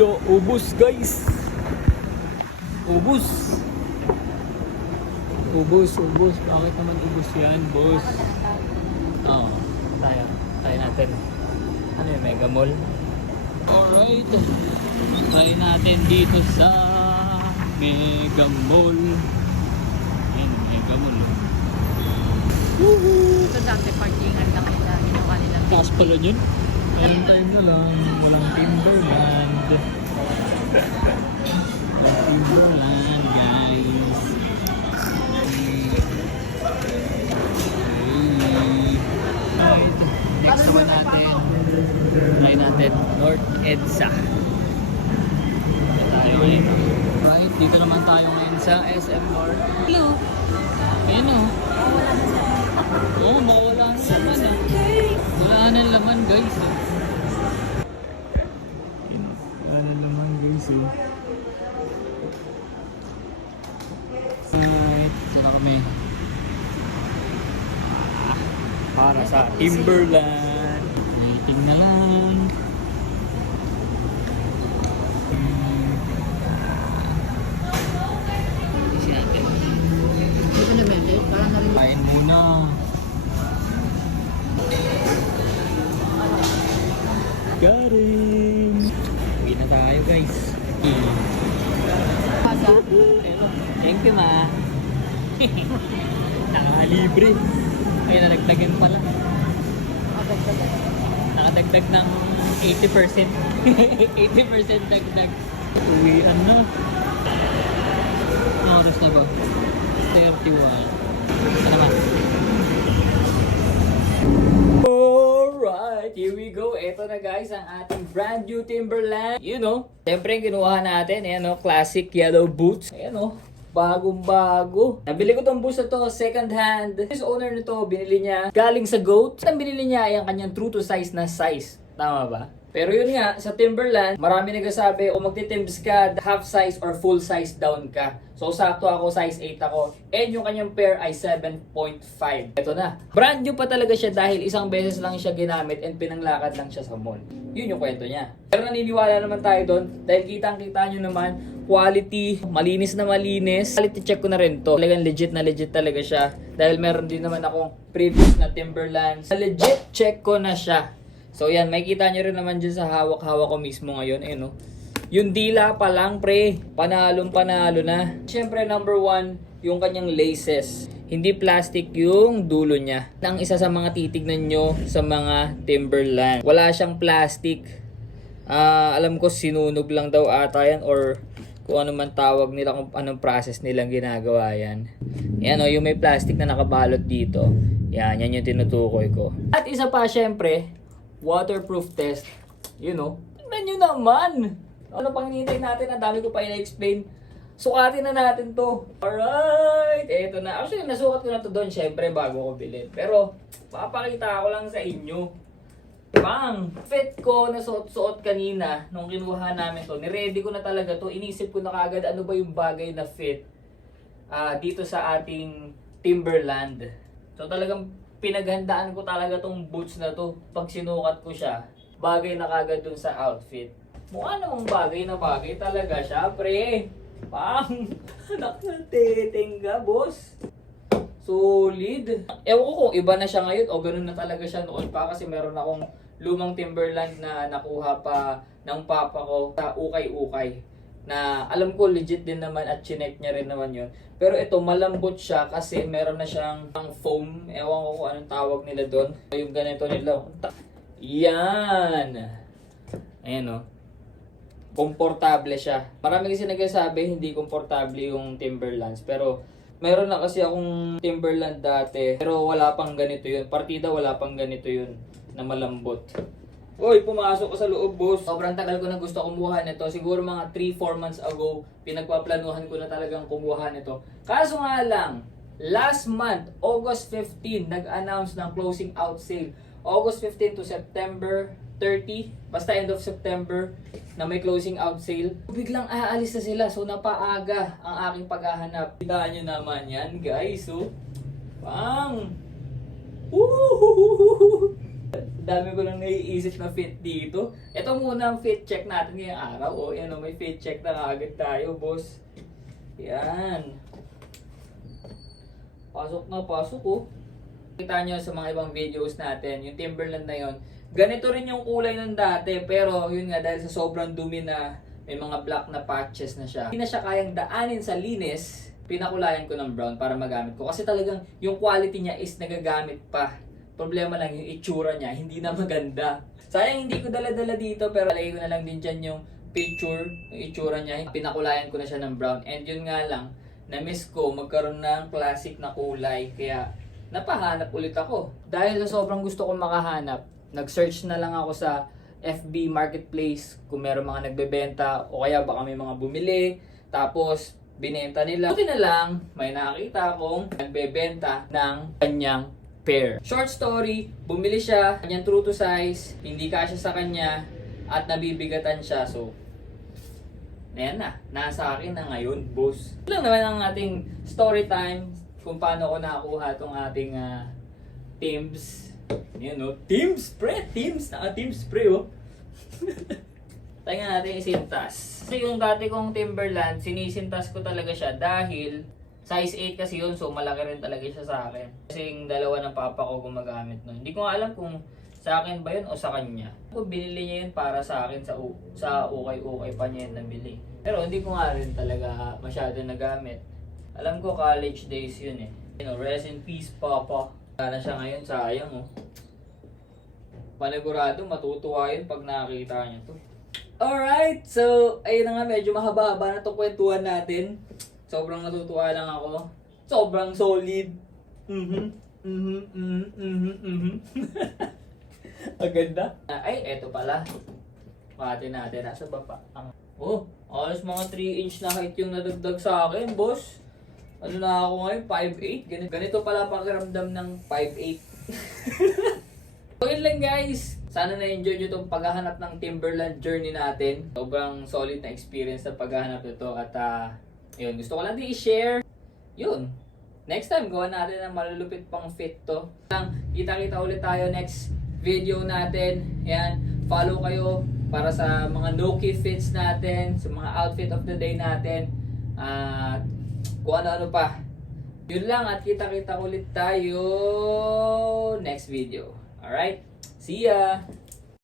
Yo, ubus guys. Ubus. Ubus. Bakit naman ubus yan, boss? Oo, tayo natin. Ano yung Mega Mall? Alright. Tayo natin dito sa Mega Mall. Ayan, Mega Mall. Woohoo! Ito dati parkingan lang nila. Yung kanilang Taas pala yun. Ayun time na lang. Walang Timberland. Walang Timberland, guys. Right. Next naman natin. Try natin. North EDSA. Tayo ulit. Right. Dito naman tayo ngayon sa SM North. Hello. Ayan o. Oo, mawala na naman ah. Wala na naman guys ah. Wala na naman guys oh. Right, saan na kami? Para sa Timberland. Waiting na lang. Isi natin. Hindi ko na-message. Parang narinig. Kain muna. Got it! Uwi na tayo guys. Paga. Thank you ma. Nakalibre. Ay nadagdagan pala. Nakadagdag ng 80%. 80% dagdag. Uwian na. Ano oras na ba? 31. Ito naman. Alright, here we go. Ito na guys ang ating brand new Timberland. You know, siyempre kinuha natin. Ayan o, classic yellow boots. Ayan o, bagong bago. Nabili ko tong boots na to, second hand. This owner nito, binili niya galing sa GOAT. Ang binili niya ay ang kanyang true to size na size. Tama ba? Pero yun nga, sa Timberland, marami nagsasabi, kung magtitimbs ka, half size or full size down ka. So, sakto ako, size 8 ako. And yung kanyang pair ay 7.5. Ito na. Brand new pa talaga siya dahil isang beses lang siya ginamit and pinanglakad lang siya sa mall. Yun yung kwento niya. Pero naniniwala naman tayo doon dahil kitang-kita nyo naman, quality, malinis na malinis. Quality check ko na rin to. Talagang legit na legit talaga siya. Dahil meron din naman akong previous na Timberland. Sa legit check ko na siya. So yan, makikita nyo rin naman dyan sa hawak-hawak ko mismo ngayon. Ayun, no? Yung dila pa lang, pre. Panalong panalo na. Siyempre, number 1, yung kanyang laces. Hindi plastic yung dulo niya. Ang isa sa mga titignan nyo sa mga Timberland. Wala siyang plastic. Alam ko sinunog lang daw ata yan or kung ano man tawag nila, kung anong process nilang ginagawa yan. Yan o, yung may plastic na nakabalot dito. Yan yung tinutukoy ko. At isa pa, syempre, waterproof test. You know, tignan nyo naman. Ano pang hinihintay natin? Ang dami ko pa ina-explain. Sukatin na natin to. Alright. Eto na. Actually, nasukat ko na to doon. Syempre, bago ko bilhin. Pero, papakita ko lang sa inyo. Bang! Fit ko na suot-suot kanina nung kinuha namin to. Niready ko na talaga to. Inisip ko na kagad ano ba yung bagay na fit dito sa ating Timberland. So, talagang pinaghandaan ko talaga tong boots na to. Pag sinukat ko siya, bagay na kagad dun sa outfit. Mukha namang bagay na bagay talaga siya, pre. Pang! Nakatiting ka, boss. Solid. Ewan ko kung iba na siya ngayon o ganun na talaga siya noon pa kasi meron akong lumang Timberland na nakuha pa ng papa ko sa ukay-ukay. Na alam ko legit din naman at chinek niya rin naman yun. Pero ito malambot siya kasi meron na siyang foam. Ewan ko kung anong tawag nila doon. Yung ganito nila. Yan! Ayan o. Komportable siya. Marami kasi nagsasabi hindi komportable yung Timberlands. Pero meron na kasi akong Timberland dati. Pero wala pang ganito yun. Partida wala pang ganito yun na malambot. Uy, pumasok ko sa loob, boss. Sobrang tagal ko na gusto kumuha nito. Siguro mga 3-4 months ago, pinagpaplanuhan ko na talagang kumuha nito. Kaso nga lang, last month, August 15, nag-announce ng closing out sale. August 15 to September 30, basta end of September, na may closing out sale. Biglang aalis na sila, so napaaga ang aking paghahanap. Kita nyo naman yan, guys. So, pang! Woohoo! Dami ko lang naiisip na fit dito. Ito muna ang fit check natin ngayong araw. O, yan o, may fit check na agad tayo, boss. Yan. Pasok na, pasok oh. Kita nyo sa mga ibang videos natin, yung Timberland na yon. Ganito rin yung kulay ng dati, pero yun nga, dahil sa sobrang dumi na may mga black na patches na siya. Hindi na siya kayang daanin sa linis, pinakulayan ko ng brown para magamit ko. Kasi talagang yung quality niya is nagagamit pa. Problema lang yung itsura niya, hindi na maganda. Sayang hindi ko dala-dala dito, pero lagay ko na lang din dyan yung picture, yung itsura niya. Pinakulayan ko na siya ng brown. And yun nga lang, na-miss ko magkaroon ng classic na kulay. Kaya napahanap ulit ako. Dahil sa sobrang gusto kong makahanap, nag-search na lang ako sa FB Marketplace kung meron mga nagbebenta o kaya baka may mga bumili. Tapos binenta nila. Buti na lang, may nakita akong nagbebenta ng kanyang pair. Short story, bumili siya, kanyang true to size, hindi kasya sa kanya, at nabibigatan siya. So, ayan na, nasa akin na ngayon, boss. Ito lang naman ang ating story time kung paano ko nakakuha itong ating Tim's. Yan o, Tim's spray, Tim's, naka-Tim's spray oh. Tayo nga natin isintas. Kasi yung dati kong Timberland, sinisintas ko talaga siya dahil size 8 kasi yun, so malaki rin talaga siya sa akin. Kasi yung dalawa ng papa ko gumagamit nun. Hindi ko nga alam kung sa akin ba yun o sa kanya. Kung binili niya yun para sa akin, sa ukay-ukay pa niya yun nabili. Pero hindi ko nga rin talaga masyado nagamit. Alam ko college days yun eh. You know, rest in peace, papa. Wala na siya ngayon, sayang oh. Panigurado, matutuwa yun pag nakakita niya to. Alright, so ayun na nga, medyo mahaba-haba na itong kwentuhan natin. Sobrang natutuwa lang ako. Sobrang solid. Ang ganda. Ay, eto pala. Pati natin, nasa baba. Oh, alas mga 3-inch na height yung nadagdag sa akin, boss. Ano na ako ngayon? 5'8". Ganito pala pakiramdam ng 5'8". So yun lang guys. Sana na-enjoy nyo itong paghahanap ng Timberland journey natin. Sobrang solid na experience sa paghahanap nito. At yun, gusto ko lang din i-share. Yun. Next time, gawa natin ng malulupit pang fit to. Kita-kita ulit tayo next video natin. Yan. Follow kayo para sa mga no-key fits natin. Sa mga outfit of the day natin. At kung ano-ano pa. Yun lang at kita-kita ulit tayo next video. Alright? See ya!